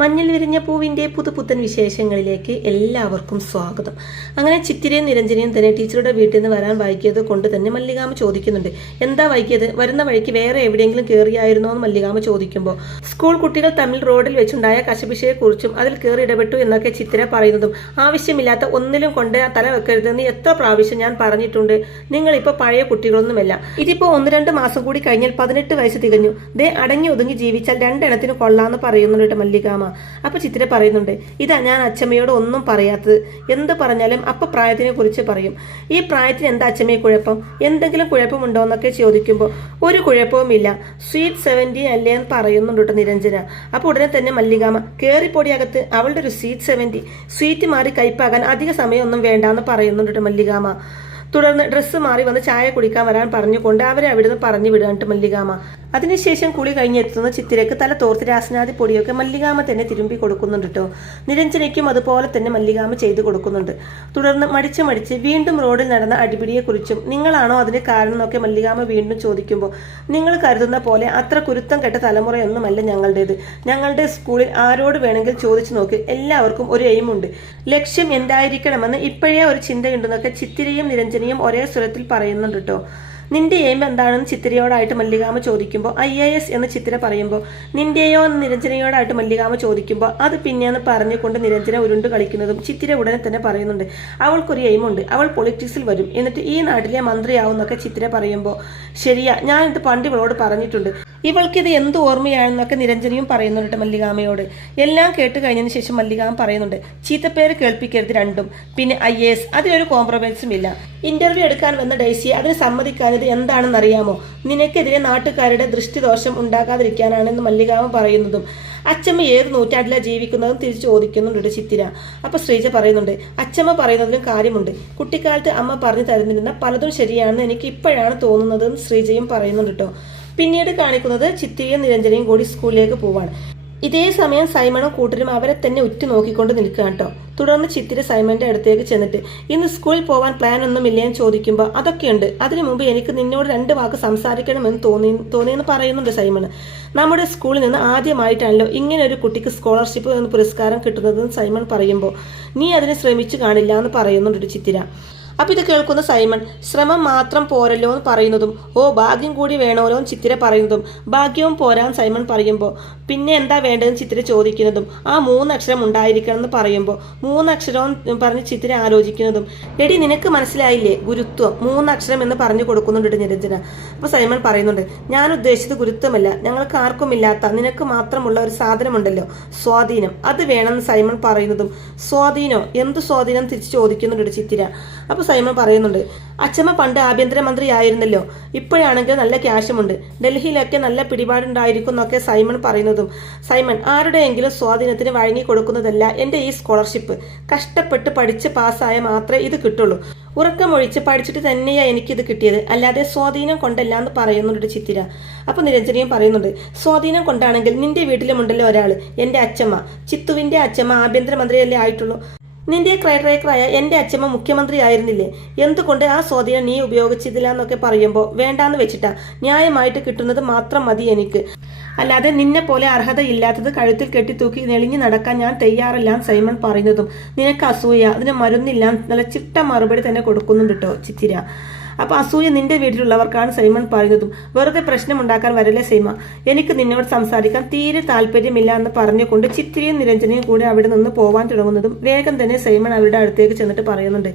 മഞ്ഞൾ വിരിഞ്ഞ പൂവിൻ്റെ പുതുപുത്തൻ വിശേഷങ്ങളിലേക്ക് എല്ലാവർക്കും സ്വാഗതം. അങ്ങനെ ചിത്തിരയും നിരഞ്ജനയും തന്നെ ടീച്ചറുടെ വീട്ടിൽ നിന്ന് വരാൻ വൈകിയത് കൊണ്ട് തന്നെ മല്ലികാമ്മ ചോദിക്കുന്നുണ്ട്, എന്താ വൈകിയത്, വരുന്ന വഴിക്ക് വേറെ എവിടെയെങ്കിലും കയറിയായിരുന്നോ എന്ന് മല്ലികാമ്മ ചോദിക്കുമ്പോൾ സ്കൂൾ കുട്ടികൾ തമ്മിൽ റോഡിൽ വെച്ചുണ്ടായ കശപിശയെക്കുറിച്ചും അതിൽ കയറി ഇടപെട്ടു എന്നൊക്കെ ചിത്തിര പറയുന്നതും, ആവശ്യമില്ലാത്ത ഒന്നിലും കൊണ്ട് തല വെക്കരുതെന്ന് എത്ര പ്രാവശ്യം ഞാൻ പറഞ്ഞിട്ടുണ്ട്, നിങ്ങളിപ്പോൾ പഴയ കുട്ടികളൊന്നുമല്ല, ഇതിപ്പോൾ 1-2 മാസം കൂടി കഴിഞ്ഞാൽ 18 വയസ്സ് തികഞ്ഞു, ദേ അടങ്ങി ഒതുങ്ങി ജീവിച്ചാൽ 2 എണ്ണത്തിന് കൊള്ളാന്ന് പറയുന്നുണ്ട് മല്ലികാമ്മ. അപ്പൊ ചിത്തിര പറയുന്നുണ്ട്, ഇതാ ഞാൻ അച്ഛമ്മയോട് ഒന്നും പറയാത്തത്, എന്ത് പറഞ്ഞാലും അപ്പൊ പ്രായത്തിനെ കുറിച്ച് പറയും, ഈ പ്രായത്തിന് എന്താ അച്ഛമ്മയെ കുഴപ്പം, എന്തെങ്കിലും കുഴപ്പമുണ്ടോ എന്നൊക്കെ ചോദിക്കുമ്പോൾ ഒരു കുഴപ്പവുമില്ല, സ്വീറ്റ് 70 അല്ലേ എന്ന് പറയുന്നുണ്ട് നിരഞ്ജന. അപ്പൊ ഉടനെ തന്നെ മല്ലികാമ്മ, കേറിപ്പൊടിയകത്ത് അവളുടെ ഒരു സ്വീറ്റ് 70, സ്വീറ്റ് മാറി കയ്പാകാൻ അധിക സമയമൊന്നും വേണ്ടാന്ന് പറയുന്നുണ്ട് മല്ലികാമ്മ. തുടർന്ന് ഡ്രസ്സ് മാറി വന്ന് ചായ കുടിക്കാൻ വരാൻ പറഞ്ഞുകൊണ്ട് അവരെ അവിടുന്ന് പറഞ്ഞു വിടാണ്ട് മല്ലികാമ്മ. അതിനുശേഷം കുളി കഴിഞ്ഞെത്തുന്ന ചിത്തിരക്ക് തല തോർത്ത് രാസനാദി പൊടിയൊക്കെ മല്ലികാമ്മ തന്നെ തിരുമ്പി കൊടുക്കുന്നുണ്ട് കേട്ടോ. നിരഞ്ജനയ്ക്കും അതുപോലെ തന്നെ മല്ലികാമ്മ ചെയ്തു കൊടുക്കുന്നുണ്ട്. തുടർന്ന് മടിച്ച് വീണ്ടും റോഡിൽ നടന്ന അടിപിടിയെക്കുറിച്ചും നിങ്ങളാണോ അതിന് കാരണം എന്നൊക്കെ മല്ലികാമ്മ വീണ്ടും ചോദിക്കുമ്പോൾ, നിങ്ങൾ കരുതുന്ന പോലെ അത്ര കുരുത്തം കെട്ട തലമുറയൊന്നുമല്ല ഞങ്ങളുടേത്, ഞങ്ങളുടെ സ്കൂളിൽ ആരോട് വേണമെങ്കിൽ ചോദിച്ചു നോക്കി, എല്ലാവർക്കും ഒരു എയിമുണ്ട്, ലക്ഷ്യം എന്തായിരിക്കണമെന്ന് ഇപ്പോഴേ ഒരു ചിന്തയുണ്ടെന്നൊക്കെ ചിത്തിരയും നിരഞ്ജനയും ഒരേ സ്വരത്തിൽ പറയുന്നുണ്ട് കേട്ടോ. നിന്റെ എയിം എന്താണെന്ന് ചിത്തിരയോടായിട്ട് മല്ലികാമ്മ ചോദിക്കുമ്പോൾ IAS എന്ന് ചിത്തിര പറയുമ്പോൾ, നിന്റെയോ എന്ന് നിരഞ്ജനയോടായിട്ട് മല്ലികാമ്മ ചോദിക്കുമ്പോൾ അത് പിന്നെയെന്ന് പറഞ്ഞുകൊണ്ട് നിരഞ്ജന ഉരുണ്ട് കളിക്കുന്നതും ചിത്തിര ഉടനെ തന്നെ പറയുന്നുണ്ട്, അവൾക്കൊരു എയിമുണ്ട്, അവൾ പൊളിറ്റിക്സിൽ വരും, എന്നിട്ട് ഈ നാട്ടിലെ മന്ത്രിയാവും എന്നൊക്കെ ചിത്തിര പറയുമ്പോൾ, ശരിയാ, ഞാനിത് പണ്ട് ഇവളോട് പറഞ്ഞിട്ടുണ്ട്, ഇവൾക്കിത് എന്ത് ഓർമ്മയാണെന്നൊക്കെ നിരഞ്ജനയും പറയുന്നുണ്ട് മല്ലികാമ്മയോട്. എല്ലാം കേട്ട് കഴിഞ്ഞതിന് ശേഷം മല്ലികാമ്മ പറയുന്നുണ്ട്, ചീത്തപ്പേര് കേൾപ്പിക്കരുത് രണ്ടും, പിന്നെ IAS അതിലൊരു കോംപ്രമൈസും ഇല്ല, ഇന്റർവ്യൂ എടുക്കാൻ വന്ന ഡേസിയെ അതിന് സമ്മതിക്കാനത് എന്താണെന്ന് അറിയാമോ, നിനക്കെതിരെ നാട്ടുകാരുടെ ദൃഷ്ടിദോഷം ഉണ്ടാകാതിരിക്കാനാണെന്ന് മല്ലികാമ്മ പറയുന്നതും, അച്ചമ്മ ഏത് നൂറ്റാണ്ടിലാണ് ജീവിക്കുന്നതും തിരിച്ചു ചോദിക്കുന്നുണ്ട് ചിത്തിര. അപ്പൊ ശ്രീജ പറയുന്നുണ്ട്, അച്ചമ്മ പറയുന്നതിലും കാര്യമുണ്ട്, കുട്ടിക്കാലത്ത് അമ്മ പറഞ്ഞു തരുന്നിരുന്ന പലതും ശരിയാണെന്ന് എനിക്ക് ഇപ്പോഴാണ് തോന്നുന്നതെന്ന് ശ്രീജയും പറയുന്നുണ്ട് കേട്ടോ. പിന്നീട് കാണിക്കുന്നത് ചിത്തിരയും നിരഞ്ജനയും കൂടി സ്കൂളിലേക്ക് പോവാണ്. ഇതേ സമയം സൈമണും കൂട്ടരും അവരെ തന്നെ ഉറ്റുനോക്കിക്കൊണ്ട് നിൽക്കുക കേട്ടോ. തുടർന്ന് ചിത്തിര സൈമന്റെ അടുത്തേക്ക് ചെന്നിട്ട്, ഇന്ന് സ്കൂളിൽ പോവാൻ പ്ലാൻ ഒന്നും ഇല്ലേന്ന് ചോദിക്കുമ്പോൾ, അതൊക്കെയുണ്ട്, അതിനു മുമ്പ് എനിക്ക് നിന്നോട് 2 വാക്ക് സംസാരിക്കണമെന്ന് തോന്നിയെന്ന് പറയുന്നുണ്ട് സൈമൺ. നമ്മുടെ സ്കൂളിൽ നിന്ന് ആദ്യമായിട്ടാണല്ലോ ഇങ്ങനെ ഒരു കുട്ടിക്ക് സ്കോളർഷിപ്പ് എന്ന പുരസ്കാരം കിട്ടുന്നതെന്ന് സൈമൺ പറയുമ്പോൾ, നീ അതിന് ശ്രമിച്ചു കാണില്ല എന്ന് പറയുന്നുണ്ട് ചിത്തിര. അപ്പൊ ഇത് കേൾക്കുന്ന സൈമൺ, ശ്രമം മാത്രം പോരല്ലോ എന്ന് പറയുന്നതും, ഓ ഭാഗ്യം കൂടി വേണമല്ലോ എന്ന് ചിത്തിര പറയുന്നതും, ഭാഗ്യവും പോരാൻ സൈമൺ പറയുമ്പോൾ, പിന്നെ എന്താ വേണ്ടതെന്ന് ചിത്തിര ചോദിക്കുന്നതും, ആ 3 അക്ഷരം ഉണ്ടായിരിക്കണം എന്ന് പറയുമ്പോൾ 3 അക്ഷരം പറഞ്ഞ് ചിത്തിര ആലോചിക്കുന്നതും, എടി നിനക്ക് മനസ്സിലായില്ലേ, ഗുരുത്വം 3 അക്ഷരം എന്ന് പറഞ്ഞു കൊടുക്കുന്നുണ്ട് നിരഞ്ജന. അപ്പൊ സൈമൺ പറയുന്നുണ്ട്, ഞാൻ ഉദ്ദേശിച്ചത് ഗുരുത്വമല്ല, ഞങ്ങൾക്ക് ആർക്കും ഇല്ലാത്ത നിനക്ക് മാത്രമുള്ള ഒരു സാധനമുണ്ടല്ലോ, സ്വാധീനം, അത് വേണമെന്ന് സൈമൺ പറയുന്നതും, സ്വാധീനോ, എന്ത് സ്വാധീനം തിരിച്ചു ചോദിക്കുന്നുണ്ട് ചിത്തിര. അപ്പൊ സൈമൺ പറയുന്നുണ്ട്, അച്ചമ്മ പണ്ട് ആഭ്യന്തരമന്ത്രി ആയിരുന്നല്ലോ, ഇപ്പോഴാണെങ്കിൽ നല്ല ക്യാഷുമുണ്ട്, ഡൽഹിയിലൊക്കെ നല്ല പിടിപാടുണ്ടായിരിക്കും എന്നൊക്കെ സൈമൺ പറയുന്നതും, സൈമൺ ആരുടെയെങ്കിലും സ്വാധീനത്തിന് വഴങ്ങി കൊടുക്കുന്നതല്ല എൻ്റെ ഈ സ്കോളർഷിപ്പ്, കഷ്ടപ്പെട്ട് പഠിച്ച് പാസ്സായ മാത്രമേ ഇത് കിട്ടുള്ളൂ, ഉറക്കമൊഴിച്ച് പഠിച്ചിട്ട് തന്നെയാ എനിക്കിത് കിട്ടിയത്, അല്ലാതെ സ്വാധീനം കൊണ്ടല്ല എന്ന് പറയുന്നുണ്ട് ചിത്തിര. അപ്പൊ നിരഞ്ജനയും പറയുന്നുണ്ട്, സ്വാധീനം കൊണ്ടാണെങ്കിൽ നിന്റെ വീട്ടിലുമുണ്ടല്ലോ ഒരാൾ, എൻ്റെ അച്ചമ്മ, ചിത്തുവിന്റെ അച്ചമ്മ ആഭ്യന്തരമന്ത്രിയല്ലേ ആയിട്ടുള്ളൂ, നിന്റെ ക്രൈഡ്രൈക്കറായ എൻ്റെ അച്ഛമ്മ മുഖ്യമന്ത്രി ആയിരുന്നില്ലേ, എന്തുകൊണ്ട് ആ സ്വാധീനം നീ ഉപയോഗിച്ചില്ല എന്നൊക്കെ പറയുമ്പോൾ, വേണ്ടാന്ന് വെച്ചിട്ടാ, ന്യായമായിട്ട് കിട്ടുന്നത് മാത്രം മതി എനിക്ക്, അല്ലാതെ നിന്നെ പോലെ അർഹതയില്ലാത്തത് കഴുത്തിൽ കെട്ടിത്തൂക്കി നെളിഞ്ഞു നടക്കാൻ ഞാൻ തയ്യാറല്ല സൈമൺ പറയുന്നതും, നിനക്ക് അസൂയ, അതിന് മരുന്നില്ല, നല്ല ചിട്ട മറുപടി തന്നെ കൊടുക്കുന്നുണ്ട് കേട്ടോ ചിത്തിര. അപ്പൊ അസൂയ നിന്റെ വീട്ടിലുള്ളവർക്കാണ് സൈമൺ പറയുന്നതും, വെറുതെ പ്രശ്നം ഉണ്ടാക്കാൻ വരല്ലേ സൈമ, എനിക്ക് നിന്നോട് സംസാരിക്കാൻ തീരെ താല്പര്യമില്ല എന്ന് പറഞ്ഞുകൊണ്ട് ചിത്തിരയും നിരഞ്ജനയും കൂടി അവിടെ നിന്ന് പോവാൻ തുടങ്ങുന്നതും വേഗം തന്നെ സൈമൺ അവരുടെ അടുത്തേക്ക് ചെന്നിട്ട് പറയുന്നുണ്ട്,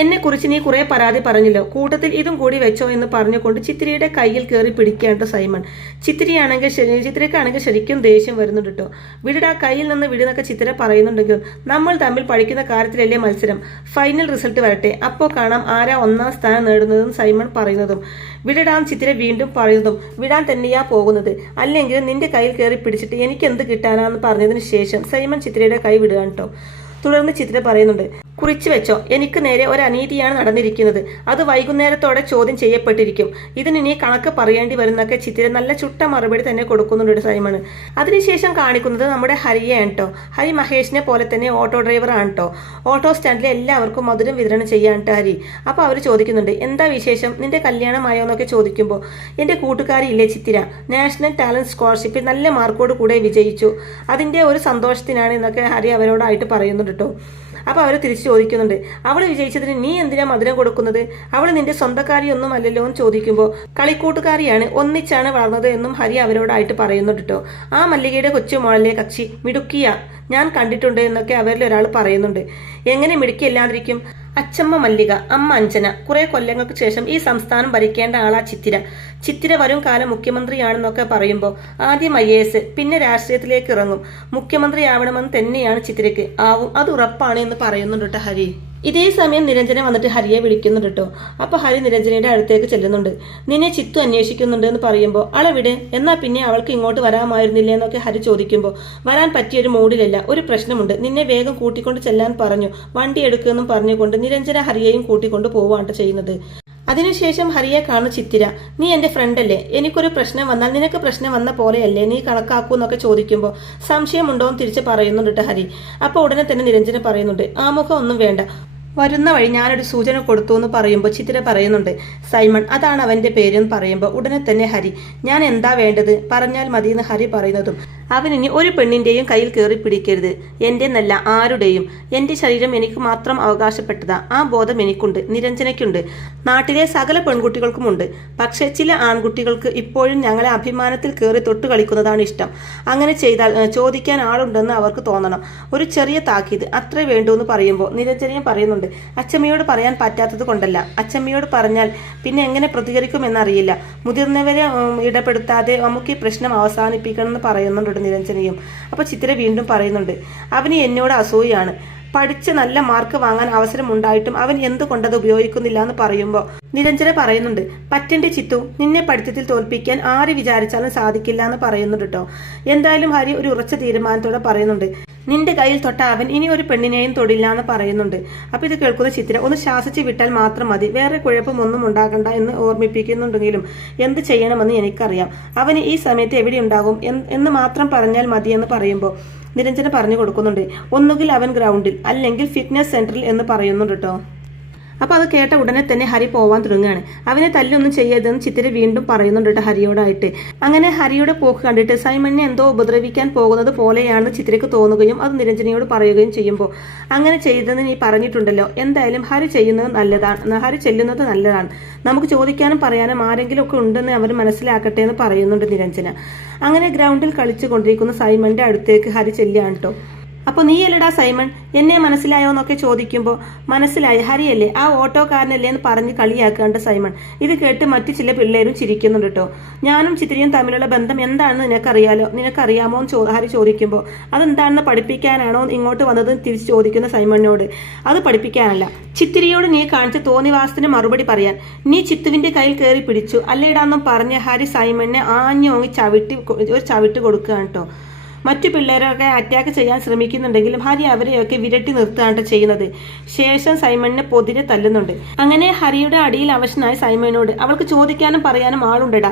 എന്നെ കുറിച്ച് നീ കുറെ പരാതി പറഞ്ഞല്ലോ, കൂട്ടത്തിൽ ഇതും കൂടി വെച്ചോ എന്ന് പറഞ്ഞുകൊണ്ട് ചിത്തിരയുടെ കയ്യിൽ കയറി പിടിക്കുകയാണ് സൈമൺ. ചിത്തിരക്കാണെങ്കിൽ ശരിക്കും ദേഷ്യം വരുന്നുണ്ട് കേട്ടോ. വിടടാ, കയ്യിൽ നിന്ന് വിടുന്നൊക്കെ ചിത്തിര പറയുന്നുണ്ടെങ്കിലും നമ്മൾ തമ്മിൽ പഠിക്കുന്ന കാര്യത്തിലല്ലേ മത്സരം, ഫൈനൽ റിസൾട്ട് വരട്ടെ, അപ്പോൾ കാണാം ആരാ 1ാം സ്ഥാനം നേടുന്നതും സൈമൺ പറയുന്നതും, വിടടാൻ ചിത്തിര വീണ്ടും പറയുന്നതും, വിടാൻ തന്നെയാ പോകുന്നത്, അല്ലെങ്കിൽ നിന്റെ കയ്യിൽ കയറി പിടിച്ചിട്ട് എനിക്ക് എന്ത് കിട്ടാനാന്ന് പറഞ്ഞതിന് ശേഷം സൈമൺ ചിത്തിരയുടെ കൈ വിടുകയാണ് കേട്ടോ. തുടർന്ന് ചിത്തിര പറയുന്നുണ്ട്, കുറിച്ചു വെച്ചോ, എനിക്ക് നേരെ ഒരു അനീതിയാണ് നടന്നിരിക്കുന്നത്. അത് വൈകുന്നേരത്തോടെ ചോദ്യം ചെയ്യപ്പെട്ടിരിക്കും. ഇതിന് നീ കണക്ക് പറയേണ്ടി വരുന്നൊക്കെ ചിത്തിര നല്ല ചുട്ട മറുപടി തന്നെ കൊടുക്കുന്നുണ്ട് സൈമൺ. അതിനുശേഷം കാണിക്കുന്നത് നമ്മുടെ ഹരിയാണ് കേട്ടോ. ഹരി മഹേഷിനെ പോലെ തന്നെ ഓട്ടോ ഡ്രൈവർ ആണ് കേട്ടോ. ഓട്ടോ സ്റ്റാൻഡിലെ എല്ലാവർക്കും മധുരം വിതരണം ചെയ്യാൻ ഹരി. അപ്പോൾ അവർ ചോദിക്കുന്നുണ്ട്, എന്താ വിശേഷം, നിന്റെ കല്യാണമായോ എന്നൊക്കെ ചോദിക്കുമ്പോൾ, എൻ്റെ കൂട്ടുകാരി ഇല്ലേ ചിത്തിര, നാഷണൽ ടാലന്റ് സ്കോളർഷിപ്പിൽ നല്ല മാർക്കോട് കൂടെ വിജയിച്ചു, അതിൻ്റെ ഒരു സന്തോഷത്തിനാണ് എന്നൊക്കെ ഹരി അവരോടായിട്ട് പറയുന്നുണ്ട് കേട്ടോ. അപ്പോൾ അവർ തിരിച്ചു ചോദിക്കുന്നുണ്ട്, അവൾ വിജയിച്ചതിന് നീ എന്തിനാ മധുരം കൊടുക്കുന്നത്, അവൾ നിന്റെ സ്വന്തക്കാരിയൊന്നും അല്ലല്ലോ എന്ന് ചോദിക്കുമ്പോൾ, കളിക്കൂട്ടുകാരിയാണ്, ഒന്നിച്ചാണ് വളർന്നത് എന്നും ഹരി അവരോടായിട്ട് പറയുന്നുണ്ട് കേട്ടോ. ആ മല്ലികയുടെ കൊച്ചുമോളല്ലേ കക്ഷി, മിടുക്കിയ, ഞാൻ കണ്ടിട്ടുണ്ട് എന്നൊക്കെ അവരിൽ ഒരാൾ പറയുന്നുണ്ട്. എങ്ങനെ മിടുക്കിയല്ലാതിരിക്കും, അച്ചമ്മ മല്ലിക, അമ്മ അഞ്ജന, കുറെ കൊല്ലങ്ങൾക്ക് ശേഷം ഈ സംസ്ഥാനം ഭരിക്കേണ്ട ആളാ ചിത്തിര. ചിത്തിര വരും കാലം മുഖ്യമന്ത്രിയാണെന്നൊക്കെ പറയുമ്പോൾ ആദ്യം IAS, പിന്നെ രാഷ്ട്രീയത്തിലേക്ക് ഇറങ്ങും, മുഖ്യമന്ത്രിയാവണമെന്ന് തന്നെയാണ് ചിത്തിരക്ക്, ആവും, അത് ഉറപ്പാണ് എന്ന് പറയുന്നുണ്ട് കേട്ടോ ഹരി. ഇതേ സമയം നിരഞ്ജന വന്നിട്ട് ഹരിയെ വിളിക്കുന്നുണ്ട് കേട്ടോ. അപ്പൊ ഹരി നിരഞ്ജനയുടെ അടുത്തേക്ക് ചെല്ലുന്നുണ്ട്. നിന്നെ ചിത്തു അന്വേഷിക്കുന്നുണ്ട് എന്ന് പറയുമ്പോൾ, അളവിടെ എന്നാ പിന്നെ അവൾക്ക് ഇങ്ങോട്ട് വരാമായിരുന്നില്ല എന്നൊക്കെ ഹരി ചോദിക്കുമ്പോൾ, വരാൻ പറ്റിയൊരു മൂഡിലല്ല, ഒരു പ്രശ്നമുണ്ട്, നിന്നെ വേഗം കൂട്ടിക്കൊണ്ട് ചെല്ലാൻ പറഞ്ഞു, വണ്ടി എടുക്കുമെന്നും പറഞ്ഞുകൊണ്ട് നിരഞ്ജന ഹരിയെയും കൂട്ടിക്കൊണ്ട് പോവാണ് ചെയ്യുന്നത്. അതിനുശേഷം ഹരിയെ കാണുന്ന ചിത്തിര, നീ എൻ്റെ ഫ്രണ്ടല്ലേ, എനിക്കൊരു പ്രശ്നം വന്നാൽ നിനക്ക് പ്രശ്നം വന്ന പോലെയല്ലേ നീ കണക്കാക്കൂ എന്നൊക്കെ ചോദിക്കുമ്പോൾ, സംശയമുണ്ടോ എന്ന് തിരിച്ച് പറയുന്നുണ്ട് ഹരി. അപ്പോൾ ഉടനെ തന്നെ നിരഞ്ജന പറയുന്നുണ്ട്, ആമുഖം ഒന്നും വേണ്ട, വരുന്ന വഴി ഞാനൊരു സൂചന കൊടുത്തു എന്ന് പറയുമ്പോൾ ചിത്തിര പറയുന്നുണ്ട്, സൈമൺ അതാണ് അവന്റെ പേരെന്ന് പറയുമ്പോൾ ഉടനെ തന്നെ ഹരി, ഞാൻ എന്താ വേണ്ടത് പറഞ്ഞാൽ മതി എന്ന് ഹരി പറയുന്നതും, അവനിനി ഒരു പെണ്ണിന്റെയും കയ്യിൽ കയറി പിടിക്കരുത്, എൻ്റെ എന്നല്ല ആരുടെയും, എൻ്റെ ശരീരം എനിക്ക് മാത്രം അവകാശപ്പെട്ടതാ, ആ ബോധം എനിക്കുണ്ട്, നിരഞ്ജനയ്ക്കുണ്ട്, നാട്ടിലെ സകല പെൺകുട്ടികൾക്കുമുണ്ട്. പക്ഷെ ചില ആൺകുട്ടികൾക്ക് ഇപ്പോഴും ഞങ്ങളെ അഭിമാനത്തിൽ കയറി തൊട്ട് കളിക്കുന്നതാണ് ഇഷ്ടം. അങ്ങനെ ചെയ്താൽ ചോദിക്കാൻ ആളുണ്ടെന്ന് അവർക്ക് തോന്നണം. ഒരു ചെറിയ താക്കീത് അത്രേ വേണ്ടൂ എന്ന് പറയുമ്പോൾ നിരഞ്ജനയും പറയുന്നുണ്ട്, അച്ചമ്മയോട് പറയാൻ പറ്റാത്തത് കൊണ്ടല്ല, അച്ചമ്മയോട് പറഞ്ഞാൽ പിന്നെ എങ്ങനെ പ്രതികരിക്കുമെന്നറിയില്ല, മുതിർന്നവരെ ഇടപെടുത്താതെ നമുക്ക് ഈ പ്രശ്നം അവസാനിപ്പിക്കണം എന്ന് പറയുന്നുണ്ട് നിരഞ്ജനയും. അപ്പൊ ചിത്തിര വീണ്ടും പറയുന്നുണ്ട്, അവന് എന്നോട് അസൂയാണ്, പഠിച്ച് നല്ല മാർക്ക് വാങ്ങാൻ അവസരമുണ്ടായിട്ടും അവൻ എന്തുകൊണ്ടത് ഉപയോഗിക്കുന്നില്ല എന്ന് പറയുമ്പോൾ നിരഞ്ജന പറയുന്നുണ്ട്, പറ്റന്റെ ചിത്തു, നിന്നെ പഠിത്തത്തിൽ തോൽപ്പിക്കാൻ ആര് വിചാരിച്ചാലും സാധിക്കില്ല എന്ന് പറയുന്നുണ്ട് കേട്ടോ. എന്തായാലും ഹരി ഒരു ഉറച്ച തീരുമാനത്തോടെ പറയുന്നുണ്ട്, നിന്റെ കയ്യിൽ തൊട്ട അവൻ ഇനി ഒരു പെണ്ണിനെയും തൊടില്ല എന്ന് പറയുന്നുണ്ട്. അപ്പൊ ഇത് കേൾക്കുന്ന ചിത്തിര ഒന്ന് ശാസിച്ച് വിട്ടാൽ മാത്രം മതി, വേറെ കുഴപ്പമൊന്നും ഉണ്ടാകണ്ട എന്ന് ഓർമ്മിപ്പിക്കുന്നുണ്ടെങ്കിലും എന്ത് ചെയ്യണമെന്ന് എനിക്കറിയാം, അവന് ഈ സമയത്ത് എവിടെ ഉണ്ടാകും എന്ന് മാത്രം പറഞ്ഞാൽ മതി എന്ന് പറയുമ്പോൾ നിരഞ്ജന പറഞ്ഞു കൊടുക്കുന്നുണ്ട്, ഒന്നുകിൽ അവൻ ഗ്രൗണ്ടിൽ അല്ലെങ്കിൽ ഫിറ്റ്നസ് സെന്ററിൽ എന്ന് പറയുന്നുണ്ട് കേട്ടോ. അപ്പോൾ അത് കേട്ട ഉടനെ തന്നെ ഹരി പോവാൻ തുടങ്ങുകയാണ്. അവനെ തല്ലൊന്നും ചെയ്യരുതെന്ന് ചിത്തിര വീണ്ടും പറയുന്നുണ്ട് കേട്ടോ ഹരിയോടായിട്ട്. അങ്ങനെ ഹരിയുടെ പോക്ക് കണ്ടിട്ട് സൈമണിനെ എന്തോ ഉപദ്രവിക്കാൻ പോകുന്നത് പോലെയാണെന്ന് ചിത്തിരക്ക് തോന്നുകയും അത് നിരഞ്ജനയോട് പറയുകയും ചെയ്യുമ്പോൾ, അങ്ങനെ ചെയ്തതെന്ന് നീ പറഞ്ഞിട്ടുണ്ടല്ലോ, എന്തായാലും ഹരി ചെയ്യുന്നത് നല്ലതാണ്, ഹരി ചെല്ലുന്നത് നല്ലതാണ്, നമുക്ക് ചോദിക്കാനും പറയാനും ആരെങ്കിലും ഒക്കെ ഉണ്ടെന്ന് അവർ മനസ്സിലാക്കട്ടെ എന്ന് പറയുന്നുണ്ട് നിരഞ്ജന. അങ്ങനെ ഗ്രൗണ്ടിൽ കളിച്ചു കൊണ്ടിരിക്കുന്ന സൈമണിന്റെ അടുത്തേക്ക് ഹരി ചെല്ലുകയാണ് കേട്ടോ. അപ്പോൾ നീ അല്ലടാ സൈമൺ, എന്നെ മനസ്സിലായോ എന്നൊക്കെ ചോദിക്കുമ്പോൾ, മനസ്സിലായി, ഹരിയല്ലേ, ആ ഓട്ടോക്കാരനല്ലേ എന്ന് പറഞ്ഞ് കളിയാക്കേണ്ട സൈമൺ. ഇത് കേട്ട് മറ്റു ചില പിള്ളേരും ചിരിക്കുന്നുണ്ട് കേട്ടോ. ഞാനും ചിത്രയും തമ്മിലുള്ള ബന്ധം എന്താണെന്ന് നിനക്കറിയാമോ എന്ന് ഹരി ചോദിക്കുമ്പോൾ, അതെന്താണെന്ന് പഠിപ്പിക്കാനാണോ ഇങ്ങോട്ട് വന്നത് തിരിച്ച് ചോദിക്കുന്ന സൈമണിനോട്. അത് പഠിപ്പിക്കാനല്ല, ചിത്തിരിയോട് നീ കാണിച്ച തോന്നിവാസത്തിന് മറുപടി പറയാൻ. നീ ചിത്തുവിന്റെ കയ്യിൽ കയറി പിടിച്ചു അല്ലേടാന്നും പറഞ്ഞ് ഹരി സൈമണിനെ ആഞ്ഞോങ്ങി ഒരു ചവിട്ട് കൊടുക്കുകയാണ് കേട്ടോ. മറ്റു പിള്ളേരൊക്കെ അറ്റാക്ക് ചെയ്യാൻ ശ്രമിക്കുന്നുണ്ടെങ്കിലും ഹരി അവരെയൊക്കെ വിരട്ടി നിർത്തുകയാണ് ചെയ്യുന്നത്. ശേഷം സൈമണിനെ പൊതിരെ തല്ലുന്നുണ്ട്. അങ്ങനെ ഹരിയുടെ അടിയിൽ അവശനായ സൈമണിനോട്, അവൾക്ക് ചോദിക്കാനും പറയാനും ആളുണ്ടടാ,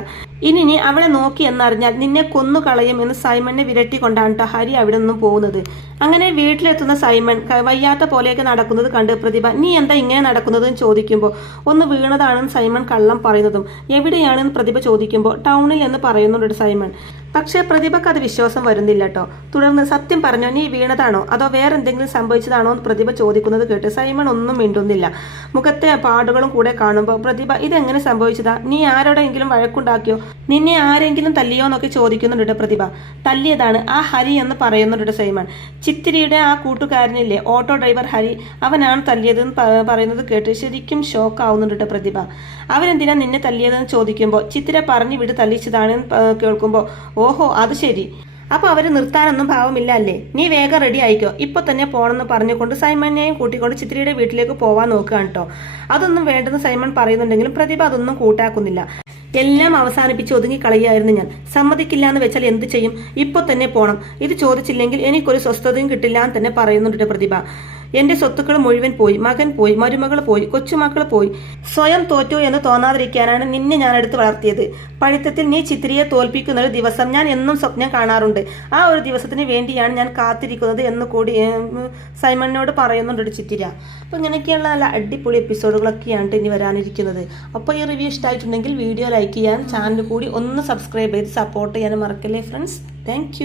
ഇനി അവളെ നോക്കി എന്നറിഞ്ഞാൽ നിന്നെ കൊന്നു കളയും എന്ന് സൈമണിനെ വിരട്ടി കൊണ്ടാണ് ഹരി അവിടെ നിന്നും പോകുന്നത്. അങ്ങനെ വീട്ടിലെത്തുന്ന സൈമൺ വയ്യാത്ത പോലെയൊക്കെ നടക്കുന്നത് കണ്ട് പ്രതിഭ, നീ എന്താ ഇങ്ങനെ നടക്കുന്നതെന്ന് ചോദിക്കുമ്പോൾ, ഒന്ന് വീണതാണെന്ന് സൈമൺ കള്ളം പറയുന്നതും, എവിടെയാണെന്ന് പ്രതിഭ ചോദിക്കുമ്പോൾ ടൗണിൽ എന്ന് പറയുന്നുണ്ട് സൈമൺ. പക്ഷേ പ്രതിഭക്ക് അത് വിശ്വാസം വരുന്നില്ല കേട്ടോ. തുടർന്ന്, സത്യം പറഞ്ഞോ, നീ വീണതാണോ അതോ വേറെ എന്തെങ്കിലും സംഭവിച്ചതാണോ എന്ന് പ്രതിഭ ചോദിക്കുന്നത് കേട്ട് സൈമൺ ഒന്നും മിണ്ടുന്നില്ല. മുഖത്തെ പാടുകളും കൂടെ കാണുമ്പോൾ പ്രതിഭ, ഇതെങ്ങനെ സംഭവിച്ചതാ, നീ ആരോടെങ്കിലും വഴക്കുണ്ടാക്കിയോ, നിന്നെ ആരെങ്കിലും തല്ലിയോ എന്നൊക്കെ ചോദിക്കുന്നുണ്ട് പ്രതിഭ. തല്ലിയതാണ് ആ ഹരി എന്ന് പറയുന്നുണ്ട് സൈമൺ. ചിത്തിരിയുടെ ആ കൂട്ടുകാരനില്ലേ ഓട്ടോ ഡ്രൈവർ ഹരി, അവനാണ് തല്ലിയതെന്ന് പറയുന്നത് കേട്ട് ശരിക്കും ഷോക്ക് ആവുന്നുണ്ട് പ്രതിഭ. അവരെന്തിനാ നിന്നെ തല്ലിയതെന്ന് ചോദിക്കുമ്പോൾ, ചിത്തിര പറഞ്ഞു വിട് തല്ലിച്ചതാണെന്ന് കേൾക്കുമ്പോൾ, ഓഹോ അത് ശരി, അപ്പൊ അവര് നിർത്താനൊന്നും ഭാവമില്ല അല്ലേ, നീ വേഗം റെഡി ആയിക്കോ, ഇപ്പൊ തന്നെ പോണെന്ന് പറഞ്ഞുകൊണ്ട് സൈമണിനെയും കൂട്ടിക്കൊണ്ട് ചിത്തിരിയുടെ വീട്ടിലേക്ക് പോവാൻ നോക്കുകയാണ് കേട്ടോ. അതൊന്നും വേണ്ടെന്ന് സൈമൺ പറയുന്നുണ്ടെങ്കിലും പ്രതിഭ അതൊന്നും കൂട്ടാക്കുന്നില്ല. എല്ലാം അവസാനിപ്പിച്ച് ഒതുങ്ങി കളയായിരുന്നു ഞാൻ, സമ്മതിക്കില്ല എന്ന് വെച്ചാൽ എന്ത് ചെയ്യും, ഇപ്പൊ തന്നെ പോണം, ഇത് ചോദിച്ചില്ലെങ്കിൽ എനിക്കൊരു സ്വസ്ഥതയും കിട്ടില്ല എന്ന് തന്നെ പറയുന്നുണ്ട് പ്രതിഭ. എന്റെ സ്വത്തുക്കൾ മുഴുവൻ പോയി, മകൻ പോയി, മരുമകൾ പോയി, കൊച്ചുമക്കൾ പോയി. സ്വയം തോറ്റു എന്ന് തോന്നാതിരിക്കാനാണ് നിന്നെ ഞാൻ എടുത്ത് വളർത്തിയത്. പഠിത്തത്തിൽ നീ ചിത്തിരിയെ തോൽപ്പിക്കുന്ന ഒരു ദിവസം ഞാൻ എന്നും സ്വപ്നം കാണാറുണ്ട്. ആ ഒരു ദിവസത്തിന് വേണ്ടിയാണ് ഞാൻ കാത്തിരിക്കുന്നത് എന്ന് കൂടി സൈമണിനോട് പറയുന്നുണ്ട് ചിത്തിര. അപ്പോൾ ഇങ്ങനെയൊക്കെയുള്ള നല്ല അടിപൊളി എപ്പിസോഡുകളൊക്കെയാണ് ഇനി വരാനിരിക്കുന്നത്. അപ്പോൾ ഈ റിവ്യൂ ഇഷ്ടമായിട്ടുണ്ടെങ്കിൽ വീഡിയോ ലൈക്ക് ചെയ്യാൻ, ചാനൽ കൂടി ഒന്ന് സബ്സ്ക്രൈബ് ചെയ്ത് സപ്പോർട്ട് ചെയ്യാനും മറക്കല്ലേ ഫ്രണ്ട്സ്. താങ്ക്